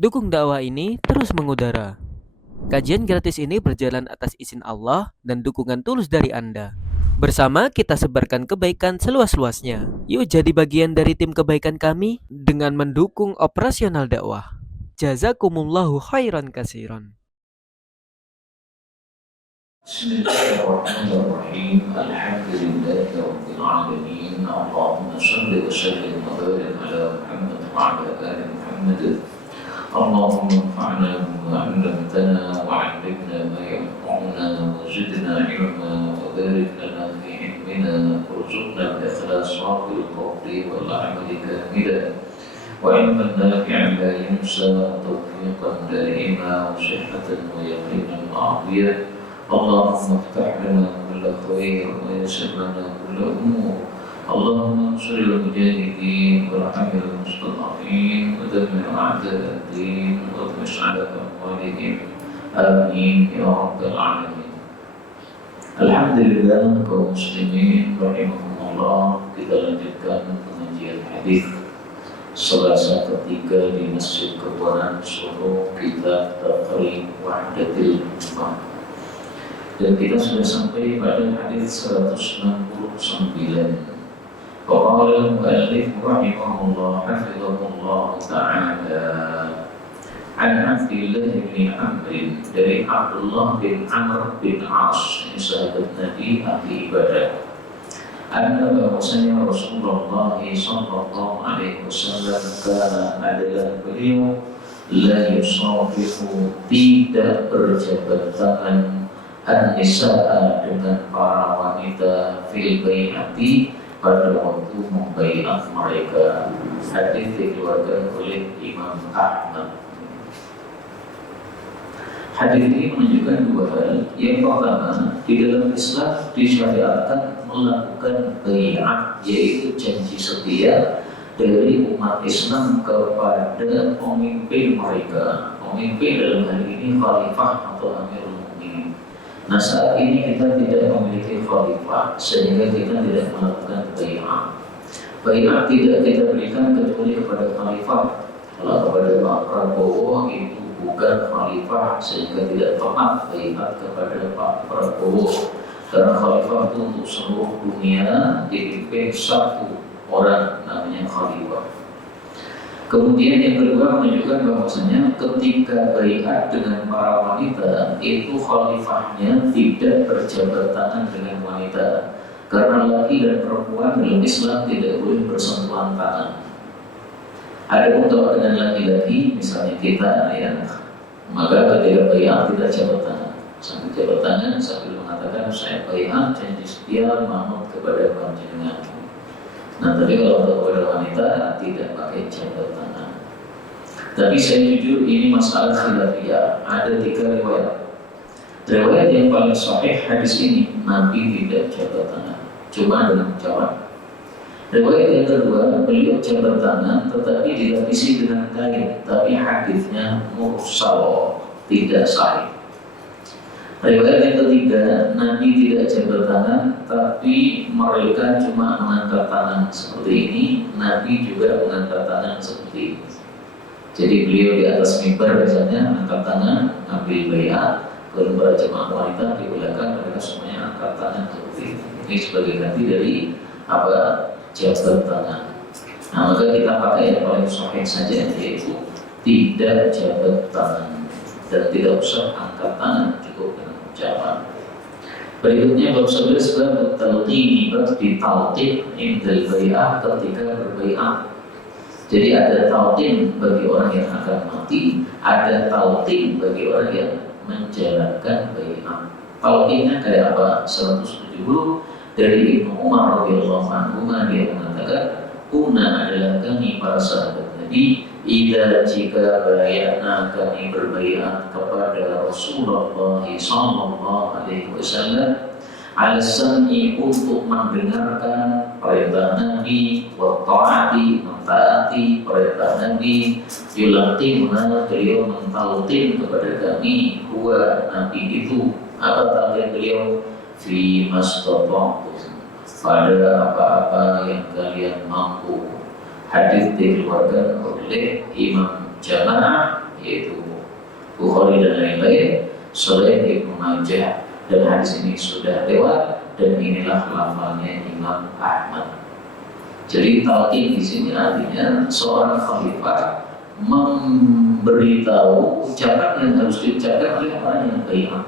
Dukung dakwah ini terus mengudara. Kajian gratis ini berjalan atas izin Allah dan dukungan tulus dari Anda. Bersama kita sebarkan kebaikan seluas-luasnya. Yuk jadi bagian dari tim kebaikan kami dengan mendukung operasional dakwah. Jazakumullahu khairan kasiron. Bismillahirrahmanirrahim. Alhamdulillahi rabbil alamin. Allahumma shalli wa sallim wa barik ala Muhammad wa ala ali Muhammad. Allahumma anfa'na bima 'allamtana wa 'allimna ma yanfa'una wa zidna 'ilma wa barik lana fi 'ilmina warzuqna al-ikhlasa fil qawli wal 'amali kamilan. وعلما نافعا لا ينسى توفيقا دائما وصحة ويقينا عافية. اللهم افتح لنا كل خير ويسر لنا كل أمور. اللهم انصر المجاهدين وارحم المستضعفين ودمر أعداء الدين واطمس على أموالهم. آمين يا رب العالمين. Alhamdulillah kaum muslimin rahimahumullah, kita lanjutkan pengajian hadis Selasa ketiga di Masjid Kebuaran Solo, kitab Taqrib Wahdatil Ummah. Dan kita sudah sampai pada hadis 169. Qala al-mu'allif rahimahullah hafizahullah ta'ala an Abdullah bin Amr, dari Abdullah bin Amr bin As, sahabat Nabi, ahli ibadah. Anna bahwasanya Rasulullah sallallahu alaihi wasallam kana adalah beliau la yusafihu, tidak berjabat tangan, an-nisaa, dengan para wanita, fil bai'ati, pada waktu membaiat mereka. Hadis dikeluarkan oleh Imam Ahmad. Hadis ini menunjukkan dua hal. Yang pertama, di dalam Islam disyariatkan melakukan bai'at, yaitu janji setia dari umat Islam kepada pemimpin mereka. Pemimpin dalam hal ini khalifah atau amirul mukminin. Nah, saat ini kita tidak memiliki khalifah, sehingga kita tidak melakukan bai'at. Bai'at tidak kita berikan kecuali kepada khalifah. Kalau kepada Pak Prabowo itu bukan khalifah, sehingga tidak tepat bai'at kepada Pak Prabowo. Karena khalifah itu untuk seluruh dunia, dipimpin satu orang, namanya khalifah. Kemudian yang kedua menunjukkan bahwasanya ketika bai'at dengan para wanita, itu khalifahnya tidak berjabat tangan dengan wanita. Karena laki dan perempuan dalam Islam tidak boleh bersentuhan tangan. Adapun kalau dengan laki-laki, misalnya kita, ya, maka ketika bai'at tidak jabat tangan. Sambil jabat tangan sambil mengatakan saya bai'at janji setia manut kepada panjenengan. Nah, tapi kalau untuk kepada wanita tidak pakai jabat tangan. Tapi saya jujur ini masalah khilafiyah. Ada 3 riwayat. Riwayat yang paling sahih hadis ini, Nabi tidak jabat tangan, cuma dengan ucapan. Riwayat yang kedua, beliau jabat tangan tetapi dilapisi dengan kain, tapi hadisnya mursal, tidak sahih. Riwayat yang ketiga, Nabi tidak jabat tangan, tapi mereka cuma mengangkat tangan seperti ini. Nabi juga mengangkat tangan seperti ini. Jadi beliau di atas mimbar misalnya angkat tangan, ambil bai'at, lalu para jemaah wanita di belakang mereka semuanya angkat tangan seperti ini. Ini sebagai ganti dari apa? Jabat tangan. Nah, maka kita pakai yang paling sahih saja, yaitu tidak jabat tangan dan tidak usah angkat tangan, cukup dengan ucapan. Berikutnya bab 11, bab talqini, bab ditalqin indal bai'ah, ketika berbai'at. Jadi ada talqin bagi orang yang akan mati, ada talqin bagi orang yang menjalankan bai'at. Talqinnya kayak apa? 170 dari Ibnu Umar radhiyallahu anhu, dia mengatakan, "Kunna adalah kami para sahabat Nabi, jika bayana kami berbaiat kepada Rasulullah sallallahu alaihi wasallam, al-sam'i, untuk mendengarkan perintah Nabi, wa ta'ati, mentaati perintah Nabi, yulaqimna, beliau mentalqin kepada kami, huwa, Nabi itu, apa talqin beliau? Fi mastata'tum, pada apa-apa yang kalian mampu. Hadis dikeluarkan oleh Imam Jamaah, yaitu Bukhari dan lain-lain selain Ibnu Majah, dan hadis ini sudah lewat dan inilah lafalnya Imam Ahmad. Jadi talqin di sini artinya seorang khalifah memberitahu ucapan yang harus diucapkan oleh orang yang bai'ah.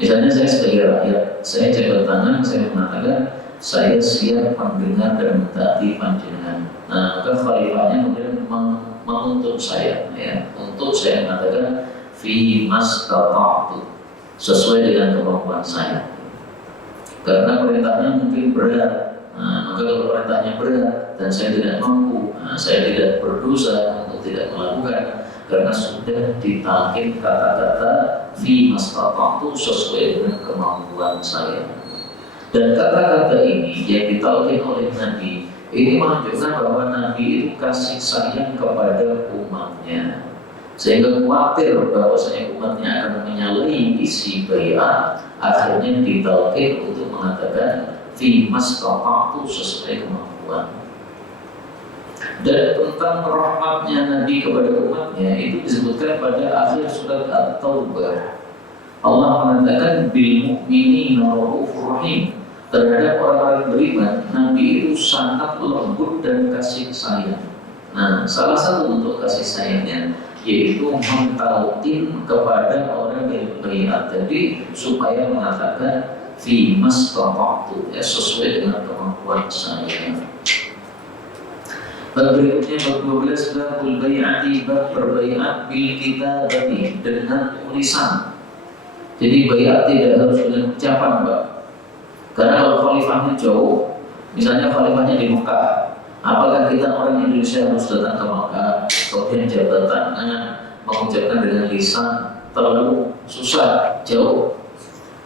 Misalnya saya sebagai rakyat, saya jabat tangan, saya mengatakan saya siap mendengar dan mentaati panjenengan. Nah, maka khalifahnya kemudian menuntut saya, ya, untuk saya mengatakan fi mastata'tu, sesuai dengan kemampuan saya. Karena perintahnya mungkin berat, maka kalau perintahnya berat dan saya tidak mampu, saya tidak berdosa untuk tidak melakukan, karena sudah ditalqin kata-kata fi mastata'tu, sesuai dengan kemampuan saya. Dan kata-kata ini yang ditalqin oleh Nabi ini menunjukkan bahwa Nabi itu kasih sayang kepada umatnya, sehingga khawatir bahwasanya umatnya akan menyalahi isi bai'ah. Akhirnya ditalqin untuk mengatakan fi mastata'tu, sesuai kemampuan. Dan tentang rahmatnya Nabi kepada umatnya itu disebutkan pada akhir surat At-Taubah. Allah mengatakan bil mu'minina raufur rahim, terhadap orang-orang beriman Nabi itu sangat lembut dan kasih sayang. Nah, salah satu bentuk kasih sayangnya yaitu mentalqin kepada orang yang beriman tadi supaya mengatakan fi mastata'tu, ya, sesuai dengan kemampuan saya. Bab berikutnya bab 12, babul bai'ati, bab berbai'at bil kitabati, dengan tulisan. Jadi bai'at tidak harus dengan ucapan, Pak. Karena kalau khalifahnya jauh, misalnya khalifahnya di Mekah, apakah kita orang Indonesia harus datang ke Mekah, kemudian jabat tangan, mengucapkan dengan lisan, terlalu susah, jauh.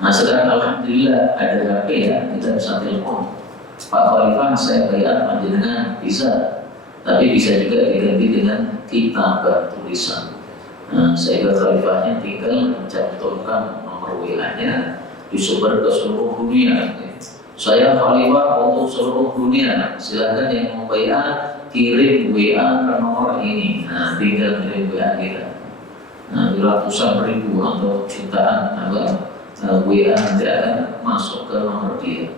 Nah, sekarang alhamdulillah ada HP, ya, kita bisa telepon. Pak Khalifah, saya bai'at panjenengan, bisa. Tapi bisa juga diganti dengan kitabah, tulisan. Nah, sehingga khalifahnya tinggal mencantumkan nomor WA-nya, disebar ke seluruh dunia. Saya khalifah untuk seluruh dunia, silakan yang mau bai'at kirim WA ke nomor ini. Nah, tinggal kirim WA kita. Nah, ratusan ribu atau jutaan WA nanti akan masuk ke nomor dia.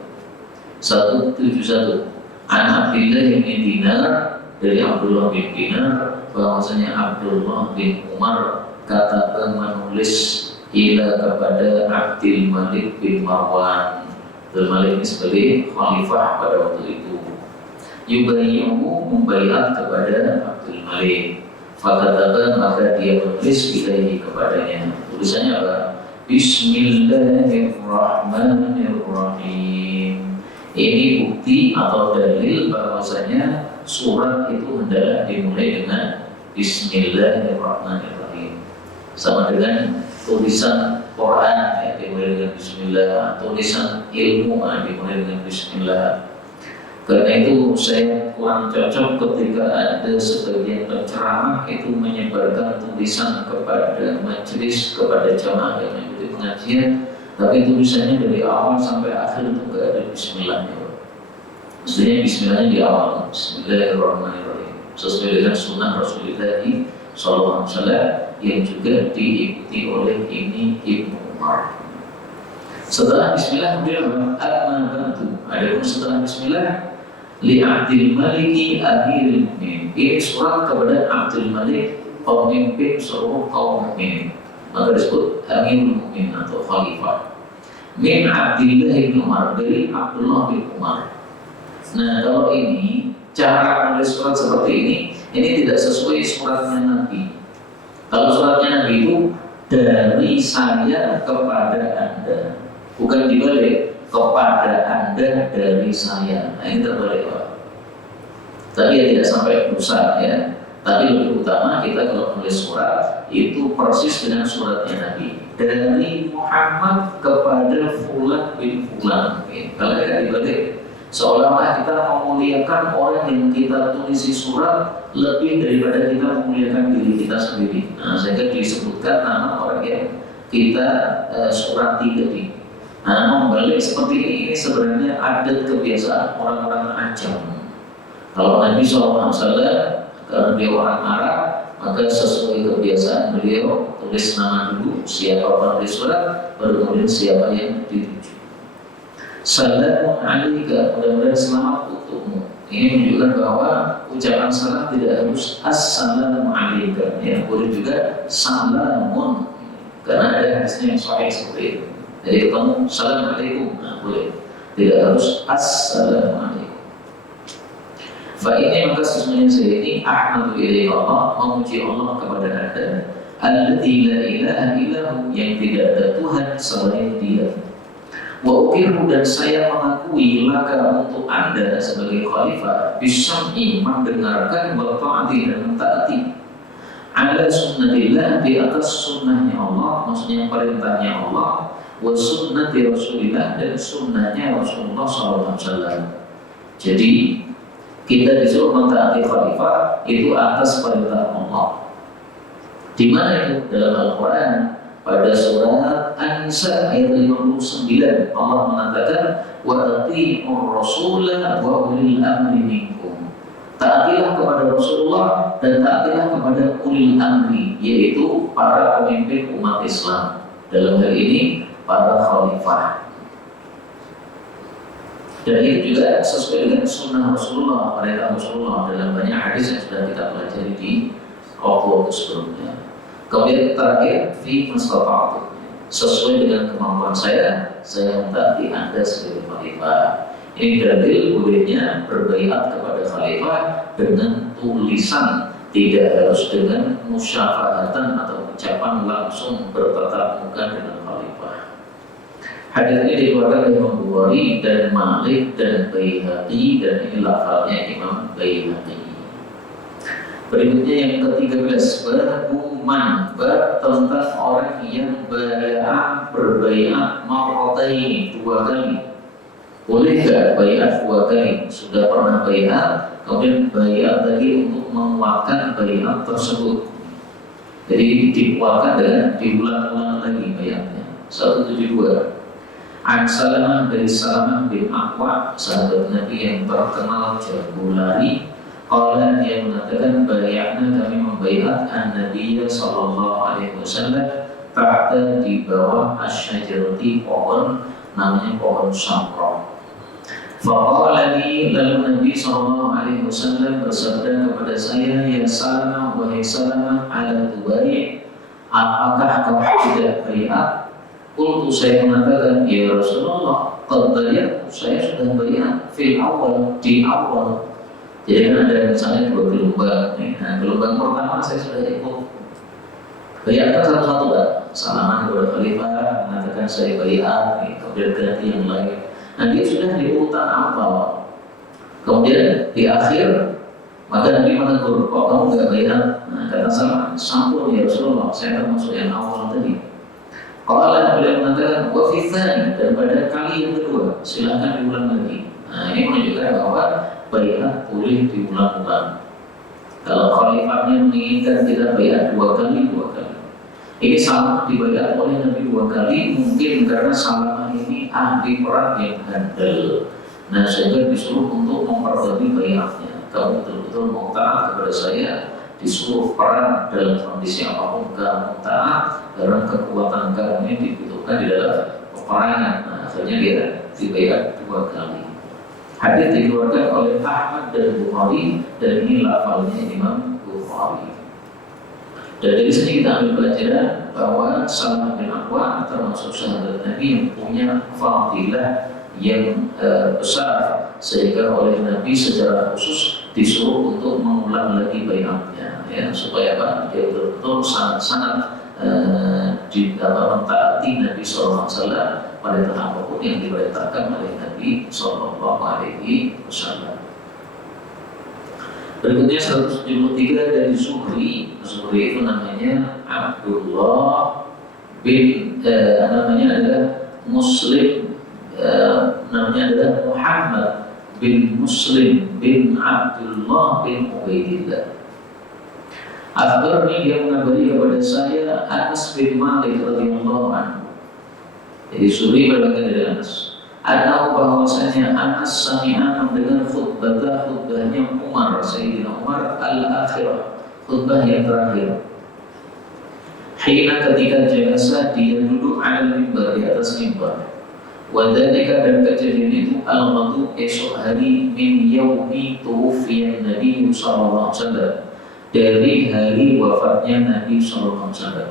171 An Abdillah bin Dinar, dari Abdullah bin Dinar, bahwasanya Abdullah bin Umar kata menulis ila kepada Abdul Malik bin Marwan. Abdul Malik ini sebagai khalifah pada waktu itu. Yubayyuhu, membaiat kepada Abdul Malik. Fakatakan, maka dia menulis ilaihi kepadanya. Tulisannya apa? Bismillahirrahmanirrahim. Ini bukti atau dalil bahwasanya surat itu hendaklah dimulai dengan Bismillahirrahmanirrahim. Sama dengan tulisan Quran, ya, dimulai dengan Bismillah. Tulisan ilmu dimulai dengan Bismillah. Karena itu saya kurang cocok ketika ada sebagian penceramah itu menyebarkan tulisan kepada majelis, kepada jamaah yang mengikuti pengajian, tapi tulisannya dari awal sampai akhir itu tidak ada Bismillahnya. Mestinya Bismillahnya di awal, Bismillahirrahmanirrahim, sesuai dengan sunnah Rasulullah SAW yang juga diikuti oleh ini Ibnu Umar. Setelah Bismillah kemudian amma ba'du, adapun setelah Bismillah li Abdul Maliki Amirul Mukminin, ini surat kepada Abdul Malik, pemimpin seluruh kaum mukminin, maka disebut Amirul Mukminin atau Khalifah. Min Abdillah bin Umar, dari Abdullah bin Umar. Nah, kalau ini cara menulis surat seperti ini tidak sesuai suratnya Nabi. Kalau suratnya Nabi itu dari saya kepada Anda, bukan dibalik, kepada Anda dari saya. Nah, ini terbalik, Pak. Tapi ya tidak sampai dosa, ya. Tapi lebih utama kita kalau menulis surat itu persis dengan suratnya Nabi, dari Muhammad kepada Fulan bin Fulan. Kalau tidak dibalik, seolah-olah kita memuliakan orang yang kita tulisi surat lebih daripada kita memuliakan diri kita sendiri. Nah, sehingga disebutkan nama orang yang kita surati tadi. Nah, membalik seperti ini sebenarnya adat kebiasaan orang-orang Ajam. Kalau Nabi SAW, karena dia orang Arab, Maka sesuai kebiasaan beliau tulis nama dulu, siapa penulis surat, baru kemudian siapa yang dituju. Salamun alaika, mudah-mudahan selamat untukmu. Ini menunjukkan bahwa ucapan salam tidak harus assalamu alaika, ya, boleh juga salamun, karena ada hadisnya yang sahih seperti itu. Jadi ketemu assalamualaikum, nah, boleh. Tidak harus assalamualaikum. Fa ini maka sesungguhnya saya ini ahmadu ilaika Allah, memuji Allah kepada Anda, alladzi la ilaha illahu, yang tidak ada Tuhan selain Dia. Wa ukiru, dan saya mengakui laka untuk Anda sebagai khalifah bisam'i, mendengarkan, wa ta'ati, dan mentaati, ala sunnatillah, di atas sunnahnya Allah, maksudnya perintahnya Allah, wa sunnati Rasulillah, dan sunnahnya Rasulullah SAW. Jadi kita disuruh mentaati khalifah itu atas perintah Allah. Di mana itu? Dalam Al-Quran pada surat An-Nisa ayat 59 Allah mengatakan wa atii'ur rasula wa ulil amri minkum. Taatilah kepada Rasulullah dan taatilah kepada ulil amri, yaitu para pemimpin umat Islam. Dalam hal ini para khalifah. Dan itu juga sesuai dengan sunnah Rasulullah, perintah Rasulullah dalam banyak hadis yang sudah kita pelajari di waktu-waktu sebelumnya. Kemudian terakhir, fi mastata'tu, sesuai dengan kemampuan saya mentaati Anda sebagai khalifah. Ini dalil bolehnya berbaiat kepada khalifah dengan tulisan, tidak harus dengan musyafahatan atau ucapan langsung bertatap muka dengan khalifah. Hadis ini dikeluarkan oleh Imam Bukhari dan Malik dan Baihaqi, dan ini lafalnya Imam Baihaqi. Berikutnya yang ke-13, berbuman, tentang orang yang berbaiat marrataini, 2 kali. Boleh gak baiat 2 kali? Sudah pernah baiat, kemudian baiat lagi untuk menguatkan baiat tersebut. Jadi dikuatkan dengan diulang-ulang lagi baiatnya. 172. An Salamah, dari Salamah bin Aqwa, sahabat Nabi yang terkenal jago lari. Qala, dia mengatakan, bayatna, kami membaiat an-Nabiyya sallallahu alaihi wasallam tahta, di bawah asyajarati, pohon namanya pohon Samra. Faqala li, lalu Nabi sallallahu alaihi wasallam bersabda kepada saya, ya Salamah, wahai Salamah, ala tubai, apakah kau tidak baiat? Untuk saya mengatakan, ya Rasulullah, qad bayat, saya sudah bayat fil awal, di awal. Jadi ada misalnya 2 gelombang. Nah, gelombang pertama saya sudah ikut. Bayatkan satu-satu, Pak. Salaman kepada khalifah, mengatakan saya bayat, kemudian ganti yang lain. Nah, dia sudah di urutan awal. Kemudian di akhir, maka Nabi menegur, kok kamu enggak bayat? Nah, kata Salaman, sampun ya Rasulullah, saya termasuk yang awal tadi. Qala, beliau mengatakan wa fi tsani, dan pada kali yang kedua silakan diulang lagi. Nah, ini menunjukkan bahwa baiat boleh diulang-ulang. Kalau khalifahnya menginginkan kita baiat 2 kali, 2 kali. Ini sama dibaiat oleh Nabi 2 kali, mungkin karena Salamah ini ahli perang yang handal. Nah, sehingga disuruh untuk memperbaiki baiatnya. Kamu betul-betul mau taat kepada saya, disuruh perang dalam kondisi apapun kamu taat, karena kekuatan kamu ini dibutuhkan di dalam peperangan. Nah, akhirnya dia dibaiat 2 kali. Hadis dikeluarkan oleh Ahmad dan Bukhari, dan ini lafalnya Imam Bukhari. Dan dari sini kita ambil pelajaran bahwa Salamah bin Aqwa termasuk sahabat Nabi yang punya fadilah yang besar, sehingga oleh Nabi secara khusus disuruh untuk mengulang lagi baiatnya, ya, supaya apa? Dia betul-betul sangat-sangat mentaati Nabi SAW pada apapun yang diperintahkan oleh Nabi SAW. Berikutnya 173 dari Zuhri. Zuhri itu namanya Abdullah bin namanya adalah Muslim, namanya adalah Muhammad bin Muslim bin Abdullah bin Ubaidillah. Akhbarnya, dia mengabari kepada saya Anas bin Malik radhiyallahu anhu. Jadi Zuhri berkata dari Anas, Anas bahwasanya Anas sami'a mendengar khutbahnya Umar, Sayyidina Umar al-akhirah, khutbah yang terakhir. Hina ketika jalasa dia duduk ala mimbar, di atas mimbar. Wadhalika dan kejadian itu al-ghadu esok hari min yaumi tuwfiyan Nabi sallallahu alaihi wasallam, dari hari wafatnya Nabi sallallahu alaihi wasallam.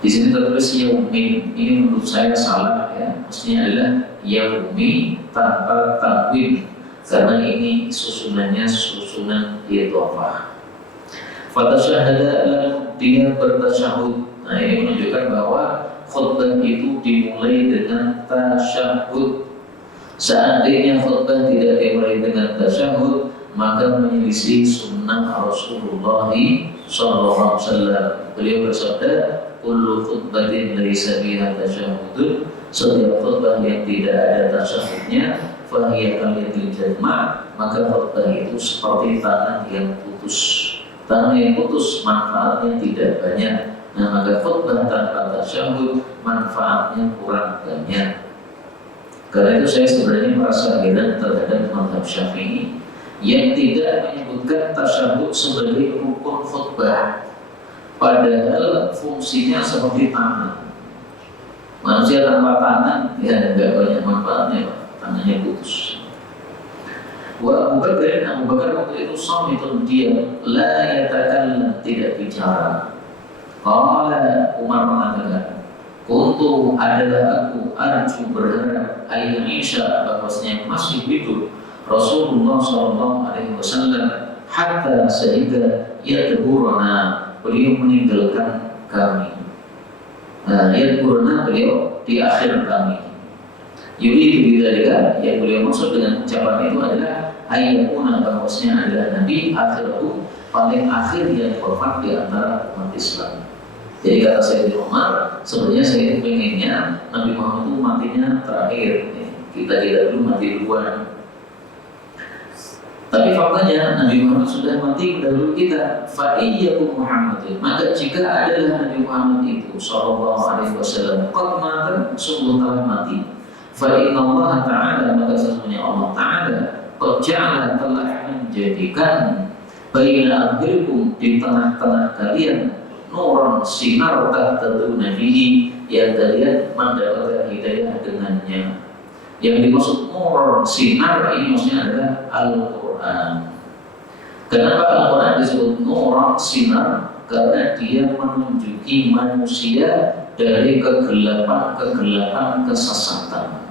Di sini tertulis yaumin, ini menurut saya salah ya. Maksudnya adalah yaumi tanpa tanwin, karena ini susunannya susunan idhofah. Fatasyahada lalu dia bertasyahud. Nah, ini menunjukkan bahwa khutbah itu dimulai dengan tasyahud. Seandainya khutbah tidak dimulai dengan tasyahud, maka menyelisih sunnah Rasulullah SAW. Beliau bersabda, kullu khutbatin laisa biha tasyahudun, setiap khutbah yang tidak ada tasyahudnya, fahiya kaliyatil jazma, maka khutbah itu seperti tanah yang putus. Tanah yang putus manfaatnya tidak banyak. Nah, maka khutbah tanpa tasyahud manfaatnya kurang banyak. Karena itu saya sebenarnya merasa heran terhadap mazhab Syafi'i yang tidak menyebutkan tasyahud sebagai rukun khutbah, padahal fungsinya seperti tanah. Manusia tanpa tanah ya tidak banyak manfaatnya, tanahnya putus. Wa Abu Bakar waktu itu samitun, diam, la yatakallam, tidak bicara. Qala Umar mengatakan, kuntu adalah aku arju berharap ayat Isya bahwasanya masih hidup Rasulullah SAW hatta sehingga yadhuruna, beliau meninggalkan kami. Yadhuruna, beliau di akhir kami. Yuridu bidzalika, yang beliau maksud dengan ucapan itu adalah ayyakuna, bahwasanya adalah Nabi akhirahu, paling akhir yang wafat di antara umat Islam. Jadi kata Sayyidina Umar, sebenarnya saya itu pengennya Nabi Muhammad itu matinya terakhir, kita dulu mati duluan. Tapi faktanya Nabi Muhammad sudah mati dahulu kita. Fa iyyakum Muhammadin, maka jika adalah Nabi Muhammad itu sallallahu alaihi wasallam qad mata, sungguh telah mati, fa inna Allah Ta'ala, maka sesungguhnya Allah Ta'ala qad ja'ala, telah menjadikan baina adhirikum, di tengah-tengah kalian, nuran, sinar tahtaduna bihi, yang kalian mendapatkan hidayah dengannya. Yang dimaksud nuran, sinar, ini maksudnya adalah Al-Quran. Kenapa Al-Quran disebut nuran, sinar? Karena dia menunjuki manusia dari kegelapan kesesatan.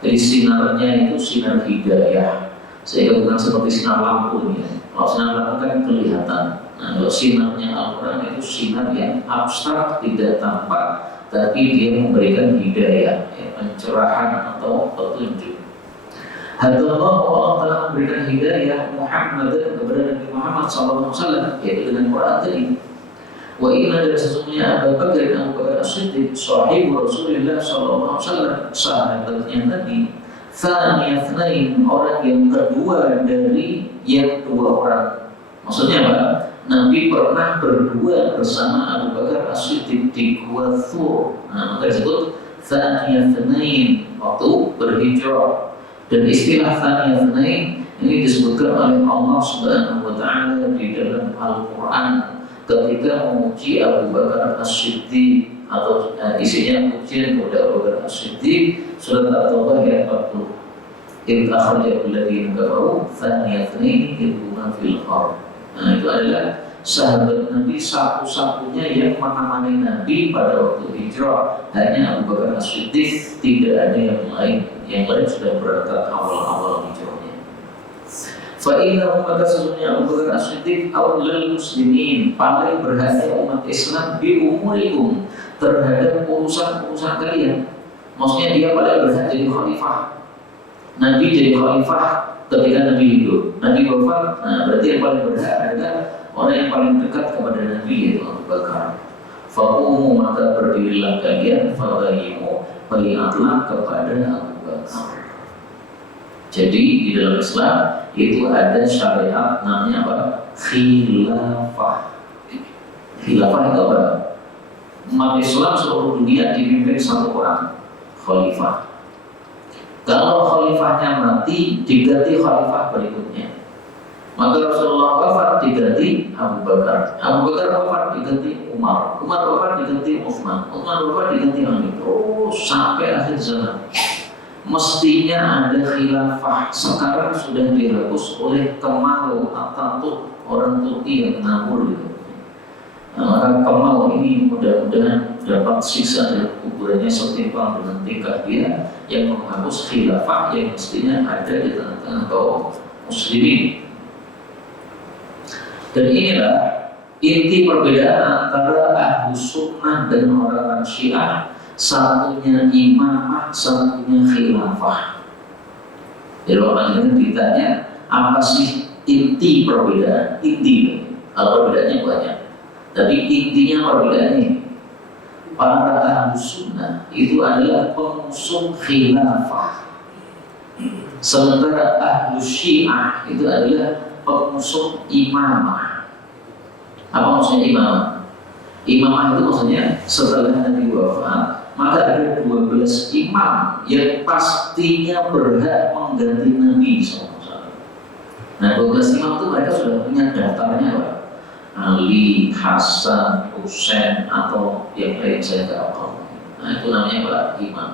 Jadi sinarnya itu sinar hidayah, sehingga bukan seperti sinar lampu ya. Kalau sinar lampu kan kelihatan. Nah, kalau sinarnya Al-Quran itu sinar yang abstrak, tidak tampak, tapi dia memberikan hidayah, ya, pencerahan atau petunjuk. Hadallah, Allah telah memberikan hidayah Muhammad kepada Nabi Muhammad SAW, yaitu dengan Quran tadi. Wa inna, dan sesungguhnya Abu Bakar dan Abu Bakar As-Siddiq, sahibu Rasulullah SAW, sahabatnya Nabi, Thani Athnain, orang yang kedua dari yang dua orang. Maksudnya apa? Nabi pernah berdua bersama Abu Bakar As-Siddiq di Gua Thur. Nah, maka disebut Thani Athnain, waktu berhijrah. Dan istilah Thani Athnain ini disebutkan oleh Allah Subhanahu wa Ta'ala di dalam Al-Quran ketika memuji Abu Bakar As-Siddiq, atau isinya pujian kepada Abu Bakar As-Siddiq, surat At-Taubah ayat 40. Idh akhrajahul ladzina kafaru thaniya itsnaini idh huma fil ghar. Nah, itu adalah sahabat Nabi satu-satunya yang menemani Nabi pada waktu hijrah. Hanya Abu Bakar As-Siddiq, tidak ada yang lain. Yang lain sudah berangkat awal-awal hijrahnya. Fa'innahu, maka sesungguhnya Abu Bakar As-Siddiq awlal muslimin, paling berhati umat Islam bi umurikum, terhadap urusan-urusan kalian. Maksudnya dia paling berhak jadi khalifah. Nabi jadi khalifah ketika Nabi hidup. Nabi wafat, nah berarti yang paling berhak adalah orang yang paling dekat kepada Nabi, yaitu Abu Bakar. Faqumu, maka berdirilah kalian, fabayimu, baiatlah kepada Abu Bakar. Jadi di dalam Islam itu ada syariat namanya apa? Khilafah. Khilafah itu apa? Umat Islam seluruh dunia dipimpin satu orang, khalifah. Kalau khalifahnya mati, diganti khalifah berikutnya. Maka Rasulullah wafat diganti Abu Bakar. Abu Bakar wafat diganti Umar. Umar wafat diganti Utsman. Utsman wafat diganti Ali. Terus sampai akhir zaman. Mestinya ada khilafah. Sekarang sudah dihapus oleh Kemal Atatürk, orang Turki yang ngawur gitu. Nah, maka Kemal ini mudah-mudahan dapat siksa dan kuburannya setimpal dengan tingkah dia yang menghapus khilafah yang mestinya ada di tengah-tengah kaum muslimin. Dan inilah inti perbedaan antara Ahlus Sunnah dan orang-orang Syiah. Satunya imamah, satunya khilafah. Jadi orang ditanya apa sih inti perbedaan? Inti, perbedaannya banyak. Tapi intinya perbedaan ini, para Ahlus Sunnah itu adalah pengusung khilafah. Sementara Ahlus Syiah itu adalah pengusung imamah. Apa maksudnya imamah? Imamah itu maksudnya setelah Nabi wafat, maka ada 12 imam yang pastinya berhak mengganti Nabi SAW. Nah 12 imam itu mereka sudah punya daftarnya Pak. Ali, Hasan, Husain atau yang lain saya tidak tahu. Nah itu namanya Pak imam.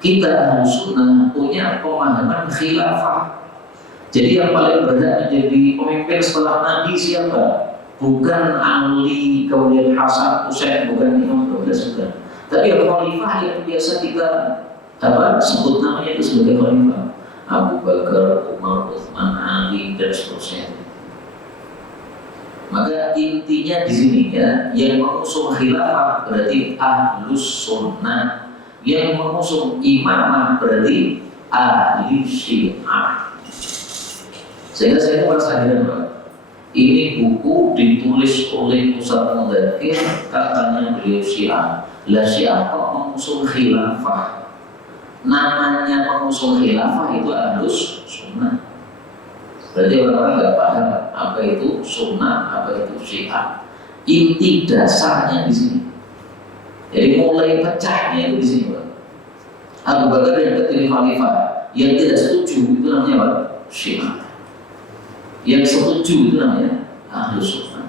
Kita Ahlus Sunnah punya pemahaman khilafah. Jadi yang paling berhak menjadi pemimpin setelah Nabi siapa? Bukan Ali, kemudian Hasan, Husain, bukan imam 12 bukan. Tapi khalifah yang biasa kita sebut namanya itu sebagai khalifah, Abu Bakar, Umar, Utsman, Ali dan seterusnya. Maka intinya di sini ya, yang mengusung khilafah berarti Ahlus Sunnah, yang mengusung imamah berarti Ahli Syiah. Sehingga saya merasa heran Pak. Ini buku ditulis oleh Ustaz Mudzakkir, katanya beliau Syiah. Lah Syiah kok mengusung khilafah? Namanya mengusung khilafah itu Ahlus Sunnah. Berarti orang-orang nggak paham apa itu Sunnah, apa itu Syiah. Inti dasarnya di sini. Jadi mulai pecahnya itu di sini Pak. Abu Bakar yang terpilih khalifah, yang tidak setuju itu namanya apa? Syiah. Yang setuju itu namanya Ahlus Sunnah.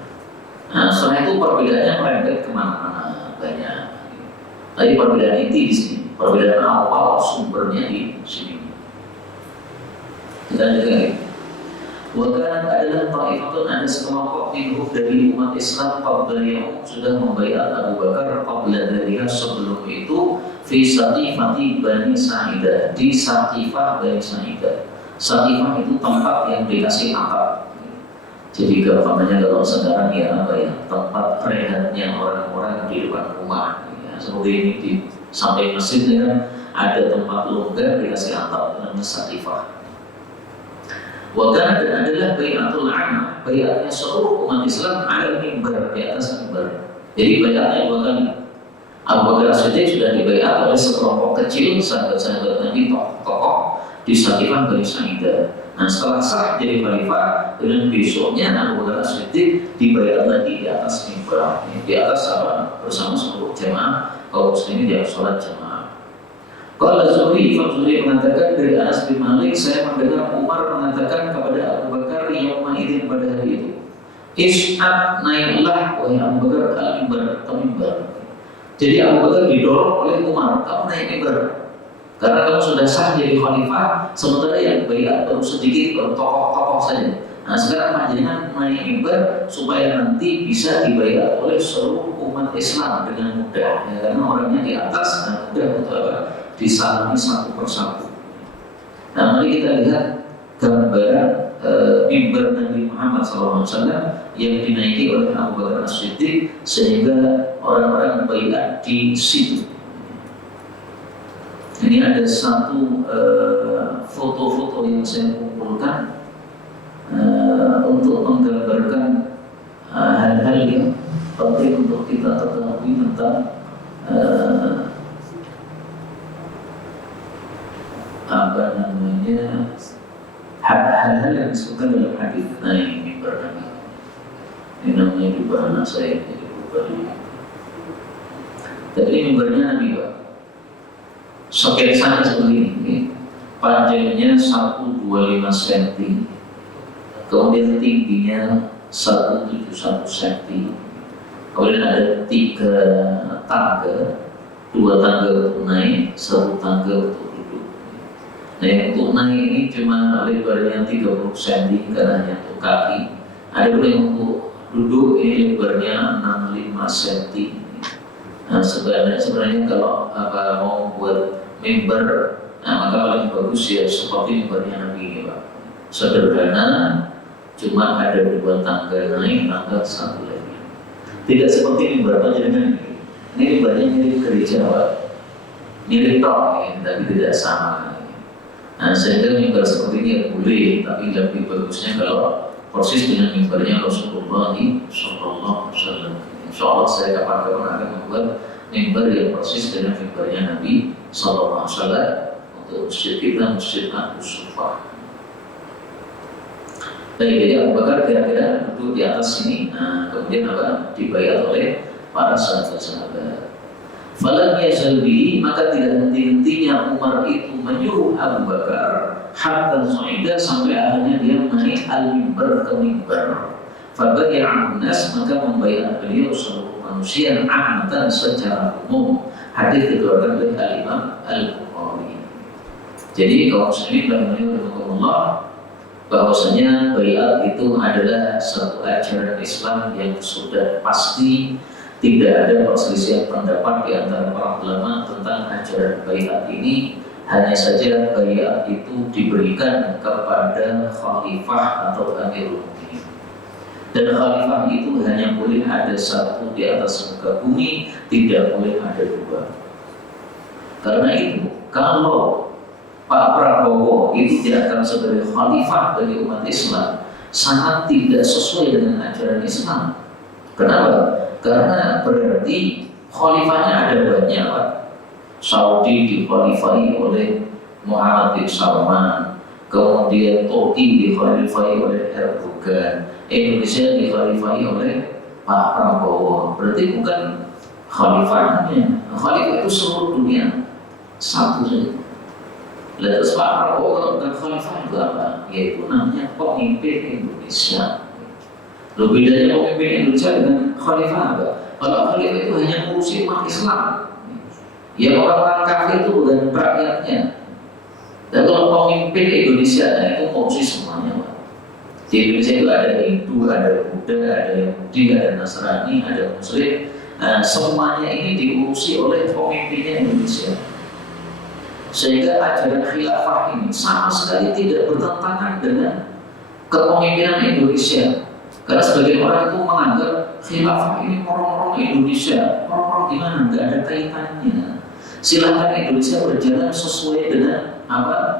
Nah, setelah itu perbedaannya merembet kemana-mana banyak. Tadi perbedaan inti di sini, perbedaan awal sumbernya di sini. Kita lihat. Bahkan adalah ta'ifatun, ada sekelompok minhum dari umat Islam qabla yang sudah membaiat Abu Bakar qabla dariha, sebelum itu fi Saqifati Bani Sa'idah, di Saqifah Bani Sa'idah. Saqifah itu tempat yang dikasih atap. Jadi gampangnya kalau sekarang ya apa ya, tempat rehatnya orang-orang di depan rumah. Ya, seperti ini di samping masjid ya, ada tempat longgar dikasih atap namanya Saqifah. Wakan adalah bayatul amah, bayatnya seluruh umat Islam ala mimbar, di atas mimbar. Jadi bayatnya bukan Abu Bakar As-Siddiq sudah dibayat oleh sekelompok kecil sahabat-sahabat Nabi, tokoh di Saqifah Bani Sa'idah. Nah setelah sah jadi khalifah, dan besoknya Abu Bakar As-Siddiq dibayat lagi di atas mimbar, di atas apa? Bersama seluruh jemaah kaum muslimin di sholat jemaah. Kalau Zuhri, Imam Zuhri mengatakan dari Anas bin Malik, saya mendengar Umar mengatakan kepada Abu Bakar yauma idzin pada hari itu, Is'ad, naiklah wahai Abu Bakar al-mimbar, ke mimbar. Jadi Abu Bakar didorong oleh Umar, kamu naik mimbar. Karena kamu sudah sah jadi khalifah, sementara yang bayat baru sedikit, baru tokoh-tokoh saja. Nah sekarang panjenengan naik mimbar supaya nanti bisa dibayat oleh seluruh umat Islam dengan mudah. Ya, karena orangnya di atas dan mudah untuk apa? Disalami satu persatu. Nah mari kita lihat gambaran mimbar Nabi Muhammad SAW yang dinaiki oleh Abu Bakar As-Siddiq sehingga orang-orang bayat di situ. Ini ada satu foto-foto yang saya kumpulkan untuk menggambarkan hal-hal yang penting untuk kita ketahui tentang apa namanya hal-hal yang disebutkan dalam hadis. Nah ini mimbar Nabi. Ini namanya juga anak saya jadi lupa ini. Jadi mimbarnya Nabi Pak. Sketsanya seperti ini, panjangnya 125 cm, kemudian tingginya 171 cm, kemudian ada 3 tangga, 2 tangga untuk naik, 1 tangga untuk duduk. Nah, yang untuk naik ini cuma lebarnya 30 cm karena hanya untuk kaki. Ada pula yang untuk duduk ini lebarnya 65 cm. Nah, sebenarnya kalau mau buat mimbar, nah maka paling bagus ya seperti mimbarnya Nabi ini, Pak. Sederhana, cuma ada 2 tangga naik, tangga 1 lagi. Tidak seperti mimbar panjenengan ini. Ini mimbarnya mirip gereja, Pak. Mirip tok ya, tapi tidak sama. Nah, sehingga mimbar seperti ini ya boleh, tapi lebih bagusnya kalau persis dengan mimbarnya Rasulullah Sallallahu Alaihi Wasallam. Insya Allah saya kapan-kapan akan membuat mimbar yang persis dengan mimbarnya Nabi Sallallahu Alaihi Wasallam untuk masjid kita, Masjid Al-Sufah. Baik, jadi Abu Bakar kira-kira duduk di atas sini, nah, kemudian dibayar oleh para sahabat-sahabat. Falam yazal bihi, maka tidak henti-hentinya Umar itu menyuruh Abu Bakar hatta su'ida, sampai akhirnya dia naik al-mimbar ke mimbar. Fabaya'an nas, maka membayar beliau seluruh manusia amatan secara umum. Hadis dikeluarkan oleh Imam Al-Bukhari. Jadi kaum muslimin rahimahullah, bahwasanya baiat itu adalah satu ajaran Islam yang sudah pasti, tidak ada perselisihan pendapat di antara para ulama tentang ajaran baiat ini. Hanya saja baiat itu diberikan kepada khalifah atau amirul mukminin. Dan khalifah itu hanya boleh ada 1 di atas muka bumi, tidak boleh ada 2. Karena itu, kalau Pak Prabowo itu diangkat sebagai khalifah bagi umat Islam, sangat tidak sesuai dengan ajaran Islam. Kenapa? Karena berarti khalifahnya ada banyak, Pak. Saudi dikhalifai oleh Muhammad bin Salman, kemudian Turki dikhalifai oleh Erdogan, Indonesia dikhalifai oleh Pak Prabowo. Berarti bukan khalifahnya. Khalifah itu seluruh dunia, satu saja. Lalu Pak Prabowo kalau bukan khalifah itu apa? Yaitu namanya pemimpin Indonesia. Loh, bedanya pemimpin Indonesia dengan khalifah apa? Kalau khalifah itu hanya ngurusi umat Islam, ya orang-orang kafir itu bukan rakyatnya. Dan kalau pemimpin Indonesia, nah itu ngurusi semuanya, Pak. Di Indonesia itu ada Hindu, ada Buddha, ada Yahudi, ada Nasrani, ada Muslim. Nah, semuanya ini diurusi oleh pemimpinnya Indonesia. Sehingga ajaran khilafah ini sama sekali tidak bertentangan dengan kepemimpinan Indonesia. Karena sebagian orang itu menganggap khilafah ini orang-orang Indonesia. Orang-orang gimana? Nggak ada kaitannya. Silahkan Indonesia berjalan sesuai dengan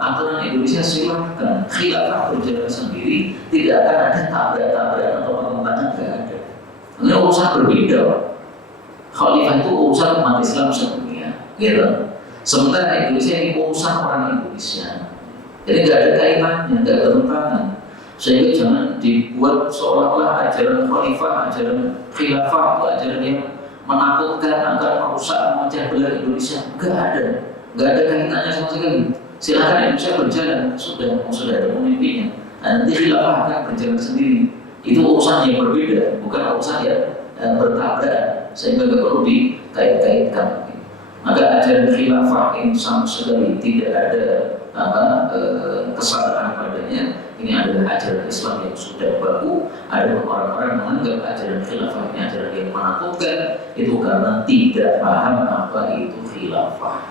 aturan Indonesia, silahkan. Khilafah berjalan sendiri, tidak akan ada tabrak-tabrakan atau pertentangan, nggak ada. Ini urusan berbeda, Pak. Khalifah itu urusan umat Islam sedunia, gitu. Sementara Indonesia ini urusan orang Indonesia. Jadi nggak ada kaitannya, nggak bertentangan. Sehingga jangan dibuat seolah-olah ajaran khalifah, ajaran khilafah itu ajaran yang menakutkan agar merusak, memecah belah Indonesia. Nggak ada kaitannya sama sekali. Silakan Indonesia berjalan, sudah ada pemimpinnya. Nanti khilafah akan berjalan sendiri. Itu urusan yang berbeda, bukan urusan yang bertabrakan, sehingga nggak perlu dikait-kaitkan. Maka ajaran khilafah ini sama sekali tidak ada kesalahan padanya. Ini adalah ajaran Islam yang sudah baku. Ada orang-orang menganggap ajaran khilafah ini ajaran yang menakutkan, itu karena tidak paham apa itu khilafah.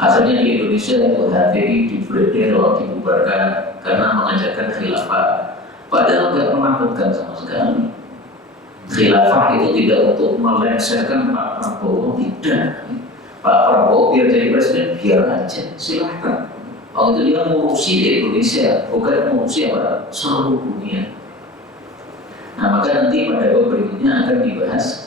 Asalnya di Indonesia itu HTI dibubarkan karena mengajarkan khilafah. Padahal tidak menakutkan sama sekali. Khilafah itu tidak untuk melengsarkan Pak Prabowo, tidak. Pak Prabowo biar jadi presiden, biar aja, silahkan. Waktu itu dia mengurusi Indonesia, bukan mengurusi seluruh dunia. Nah, maka nanti pada bab berikutnya akan dibahas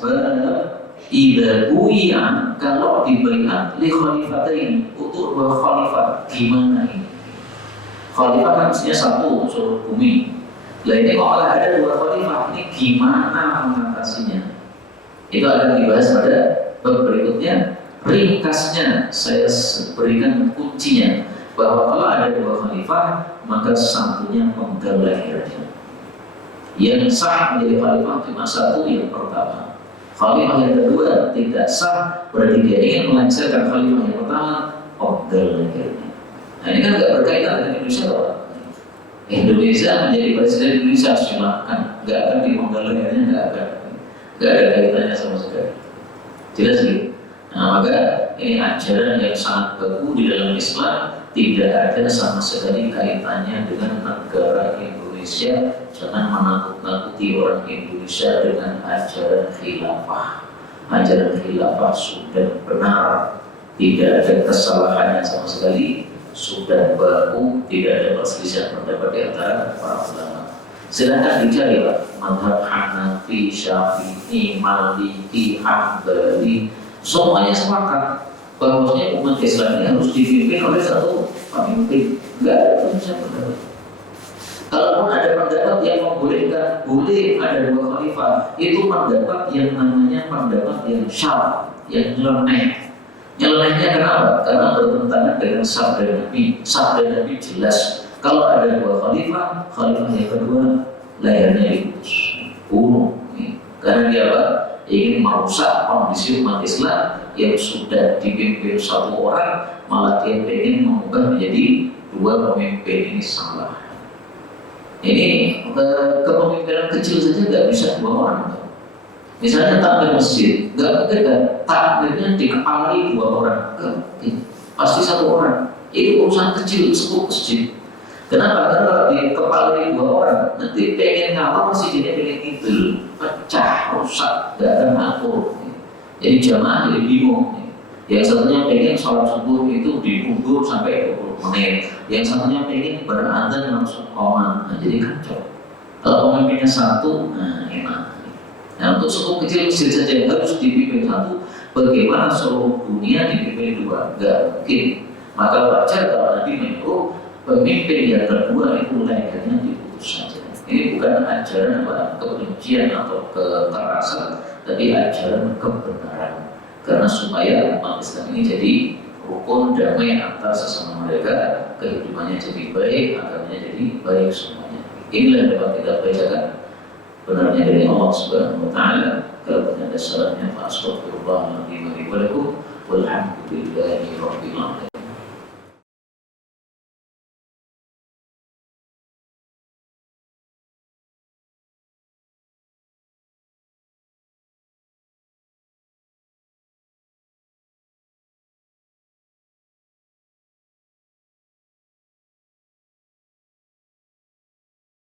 idza bui'a, kalau dibaiat li khalifatain, untuk 2 khalifah, gimana ini? Khalifah kan mestinya 1 seluruh bumi. Lah ini kok malah ada 2 khalifah, ini gimana mengatasinya? Itu akan dibahas pada bab berikutnya. Ringkasnya saya berikan kuncinya. bahwa kalau ada dua khalifah maka satunya penggal lehernya. Yang sah menjadi khalifah cuma satu, yang pertama. Khalifah yang kedua tidak sah, berarti dia ingin melengsarkan khalifah yang pertama, penggal lehernya. Nah ini kan nggak berkaitan dengan Indonesia, Pak. Indonesia menjadi presiden Indonesia silahkan, nggak akan dipenggal lehernya, nggak ada kaitannya sama sekali. Jelas gitu. Nah maka ini ajaran yang sangat baku di dalam Islam, tidak ada sama sekali kaitannya dengan negara Indonesia. Jangan menakut-nakuti orang Indonesia dengan ajaran khilafah. Ajaran khilafah sudah benar, tidak ada kesalahannya sama sekali, sudah baku, tidak ada perselisihan pendapat di antara para ulama. Silahkan dicari lah, mazhab Hanafi, Syafi'i, Maliki, Hambali, semuanya sepakat bahwasanya umat Islam ini harus dipimpin oleh satu pemimpin. Enggak ada perselisihan pendapat. Kalaupun ada pendapat yang membolehkan boleh ada dua khalifah, itu pendapat yang namanya pendapat yang syar'i, yang nyeleneh. Nyelenehnya kenapa? Karena bertentangan dengan sabda Nabi. Sabda Nabi jelas, kalau ada dua khalifah, khalifah yang kedua lehernya diputus, bunuh. Karena dia apa? Ingin merusak kondisi umat Islam yang sudah dipimpin satu orang, malah dia ingin mengubah menjadi dua pemimpin. Ini salah. Ini kepemimpinan kecil saja nggak bisa dua orang. Misalnya takmir masjid, nggak mungkin kan takmirnya dikepalai dua orang, pasti satu orang. Ini urusan kecil, sepuh masjid. Kenapa? Karena kalau dikepalai dua orang, nanti pengen ngawal masjidnya pengen itu pecah, rusak, nggak akan ngatur. Jadi jamaah jadi bingung. Yang satunya pengen sholat subuh itu diundur sampai 20 menit. Yang satunya pengen berazan langsung qomat. Nah, jadi kacau. Kalau pemimpinnya satu, nah enak. Nah untuk suku kecil masjid saja harus dipimpin satu. Bagaimana seluruh dunia dipimpin dua? Gak mungkin. Maka wajar kalau Nabi menyuruh pemimpin yang kedua itu lehernya diputus saja. Ini bukan ajaran kebencian atau kekerasan, tapi ajaran kebenaran. Karena supaya umat Islam ini jadi rukun damai antar sesama mereka, kehidupannya jadi baik, agamanya jadi baik semuanya. Inilah yang dapat kita bacakan benarnya dari Allah Subhanahu wa taala. Kalau ada salahnya, fa astaghfirullah wa atubu ilaih. Walhamdulillahi rabbil alamin.